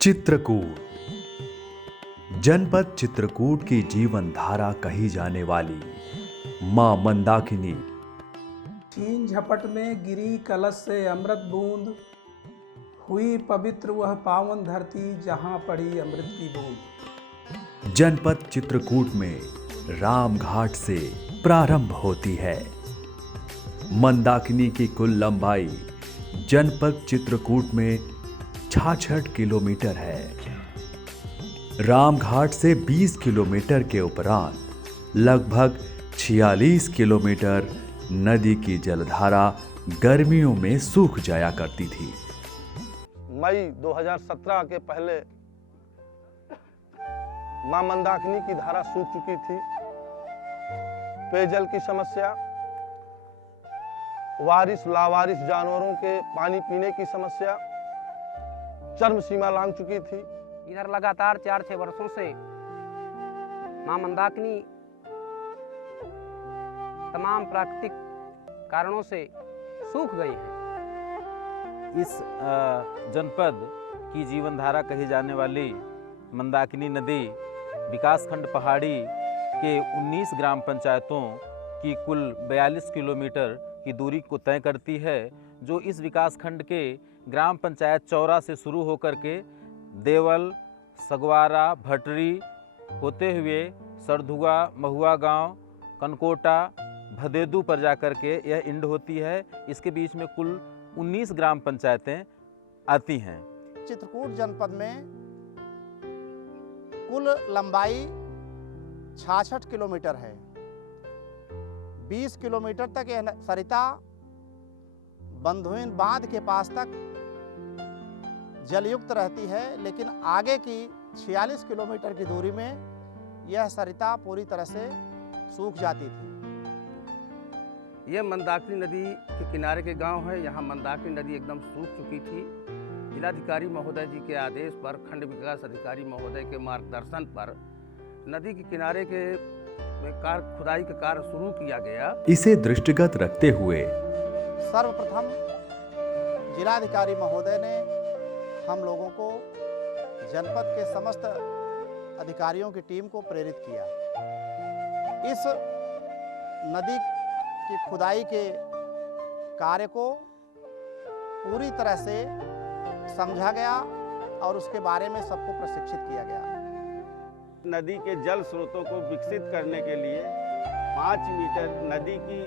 चित्रकूट जनपद चित्रकूट की जीवन धारा कही जाने वाली मां मंदाकिनी छीन झपट में गिरी कलश से अमृत बूंद, हुई पवित्र वह पावन धरती जहां पड़ी अमृत की बूंद। जनपद चित्रकूट में रामघाट से प्रारंभ होती है। मंदाकिनी की कुल लंबाई जनपद चित्रकूट में 66 किलोमीटर है। रामघाट से 20 किलोमीटर के उपरांत लगभग 46 किलोमीटर नदी की जलधारा गर्मियों में सूख जाया करती थी। मई 2017 के पहले मां मंदाकिनी की धारा सूख चुकी थी। पेयजल की समस्या, वारिस लावारिस जानवरों के पानी पीने की समस्या चरम सीमा लांघ चुकी थी। इधर लगातार 4-6 वर्षों से मां मंदाकिनी तमाम प्राकृतिक कारणों से सूख गई है। इस जनपद की जीवनधारा कही जाने वाली मंदाकिनी नदी विकासखंड पहाड़ी के 19 ग्राम पंचायतों की कुल 42 किलोमीटर की दूरी को तय करती है, जो इस विकासखंड के ग्राम पंचायत चौरा से शुरू होकर के देवल, सगवारा, भटरी होते हुए सरधुआ, महुआ गांव, कनकोटा, भदेदू पर जाकर के यह इंड होती है। इसके बीच में कुल 19 ग्राम पंचायतें आती हैं। चित्रकूट जनपद में कुल लंबाई 66 किलोमीटर है। 20 किलोमीटर तक यह सरिता बंधुइन बांध के पास तक जलयुक्त रहती है, लेकिन आगे की 46 किलोमीटर की दूरी में यह सरिता पूरी तरह से सूख जाती थी। ये मंदाकिनी नदी के किनारे के गांव है। यहाँ मंदाकिनी नदी एकदम सूख चुकी थी। जिलाधिकारी महोदय जी के आदेश पर, खंड विकास अधिकारी महोदय के मार्गदर्शन पर नदी के किनारे के खुदाई का कार्य शुरू किया गया। इसे दृष्टिगत रखते हुए सर्वप्रथम जिलाधिकारी महोदय ने हम लोगों को जनपद के समस्त अधिकारियों की टीम को प्रेरित किया। इस नदी की खुदाई के कार्य को पूरी तरह से समझा गया और उसके बारे में सबको प्रशिक्षित किया गया। नदी के जल स्रोतों को विकसित करने के लिए 5 मीटर नदी की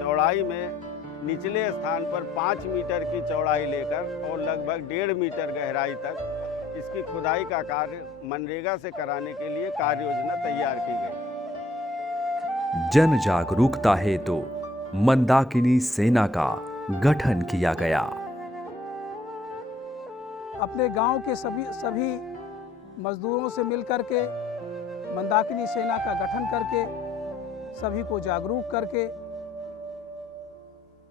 चौड़ाई में निचले स्थान पर 5 मीटर की चौड़ाई लेकर और लगभग 1.5 मीटर गहराई तक इसकी खुदाई का कार्य मनरेगा से कराने के लिए कार्य योजना तैयार की गई। जन जागरूकता हेतु मंदाकिनी सेना का गठन किया गया। अपने गांव के सभी मजदूरों से मिलकर के मंदाकिनी सेना का गठन करके सभी को जागरूक करके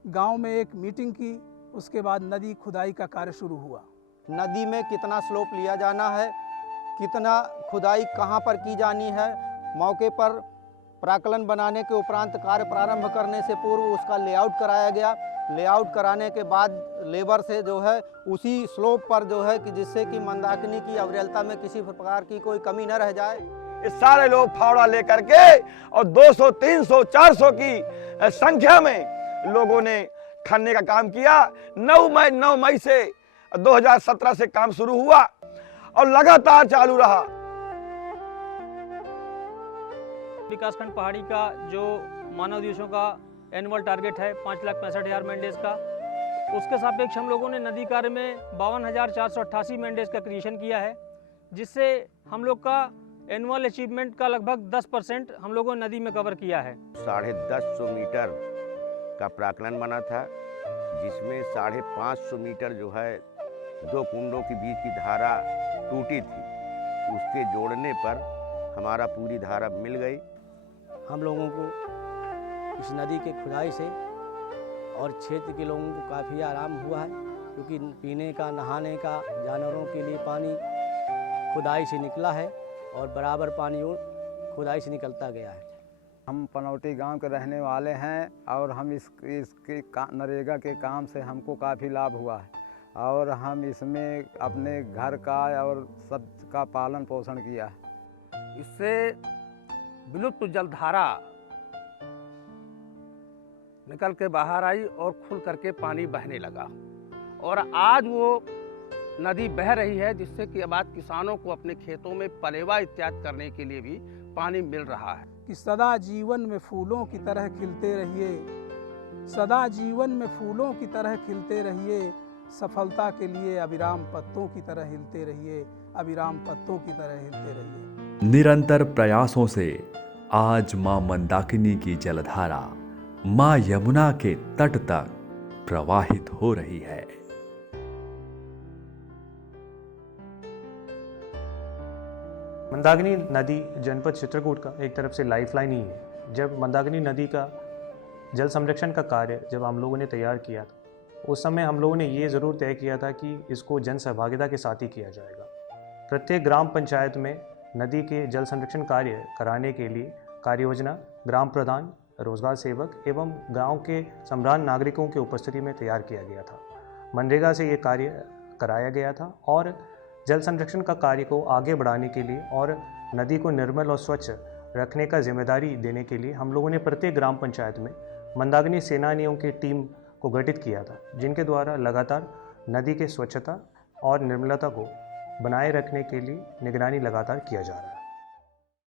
गांव में एक मीटिंग की। उसके बाद नदी खुदाई का कार्य शुरू हुआ। नदी में कितना स्लोप लिया जाना है, कितना खुदाई कहां पर की जानी है, मौके पर प्राकलन बनाने के उपरांत कार्य प्रारंभ करने से पूर्व उसका लेआउट कराया गया। लेआउट कराने के बाद लेबर से जो है उसी स्लोप पर जो है कि जिससे कि मंदाकिनी की अविरलता में किसी प्रकार की कोई कमी न रह जाए। इस सारे लोग फावड़ा लेकर के और 200, 300, 400 की संख्या में लोगों ने खनने का काम किया। 9 मई से 2017 से काम शुरू हुआ और लगातार चालू रहा। विकासखंड पहाड़ी का जो मानव दिवसों का एनुअल टारगेट है 5,65,000 मैनडेज का, उसके सापेक्ष हम लोगों ने नदी कार्य में 52,488 मैनडेज का क्रिएशन किया है, जिससे हम लोग का एनुअल अचीवमेंट का लगभग 10% हम लोगों ने नदी में कवर किया है। 150 मीटर का प्राकलन बना था, जिसमें 550 मीटर जो है 2 कुंडों के बीच की धारा टूटी थी। उसके जोड़ने पर हमारा पूरी धारा मिल गई। हम लोगों को इस नदी के खुदाई से और क्षेत्र के लोगों को काफ़ी आराम हुआ है, क्योंकि पीने का, नहाने का, जानवरों के लिए पानी खुदाई से निकला है और बराबर पानी और खुदाई से निकलता गया है। हम पनौटी गांव के रहने वाले हैं और हम इसके नरेगा के काम से हमको काफ़ी लाभ हुआ है और हम इसमें अपने घर का और सब का पालन पोषण किया है। इससे विलुप्त जलधारा निकल के बाहर आई और खुल करके पानी बहने लगा और आज वो नदी बह रही है, जिससे कि अब आज किसानों को अपने खेतों में पलेवा इत्यादि करने के लिए भी पानी मिल रहा है। कि सदा जीवन में फूलों की तरह खिलते रहिए, सदा जीवन में फूलों की तरह खिलते रहिए, सफलता के लिए अविराम पत्तों की तरह हिलते रहिए, अविराम पत्तों की तरह हिलते रहिए। निरंतर प्रयासों से आज मां मंदाकिनी की जलधारा मां यमुना के तट तक प्रवाहित हो रही है। मंदाकिनी नदी जनपद चित्रकूट का एक तरफ से लाइफलाइन ही है। जब मंदाकिनी नदी का जल संरक्षण का कार्य जब हम लोगों ने तैयार किया था, उस समय हम लोगों ने ये ज़रूर तय किया था कि इसको जन सहभागिता के साथ ही किया जाएगा। प्रत्येक ग्राम पंचायत में नदी के जल संरक्षण कार्य कराने के लिए कार्य योजना ग्राम प्रधान, रोजगार सेवक एवं गांव के सम्राट नागरिकों की उपस्थिति में तैयार किया गया था। मनरेगा से ये कार्य कराया गया था और जल संरक्षण का कार्य को आगे बढ़ाने के लिए और नदी को निर्मल और स्वच्छ रखने का जिम्मेदारी देने के लिए हम लोगों ने प्रत्येक ग्राम पंचायत में मंदाकिनी सेनानियों की टीम को गठित किया था, जिनके द्वारा लगातार नदी के स्वच्छता और निर्मलता को बनाए रखने के लिए निगरानी लगातार किया जा रहा है।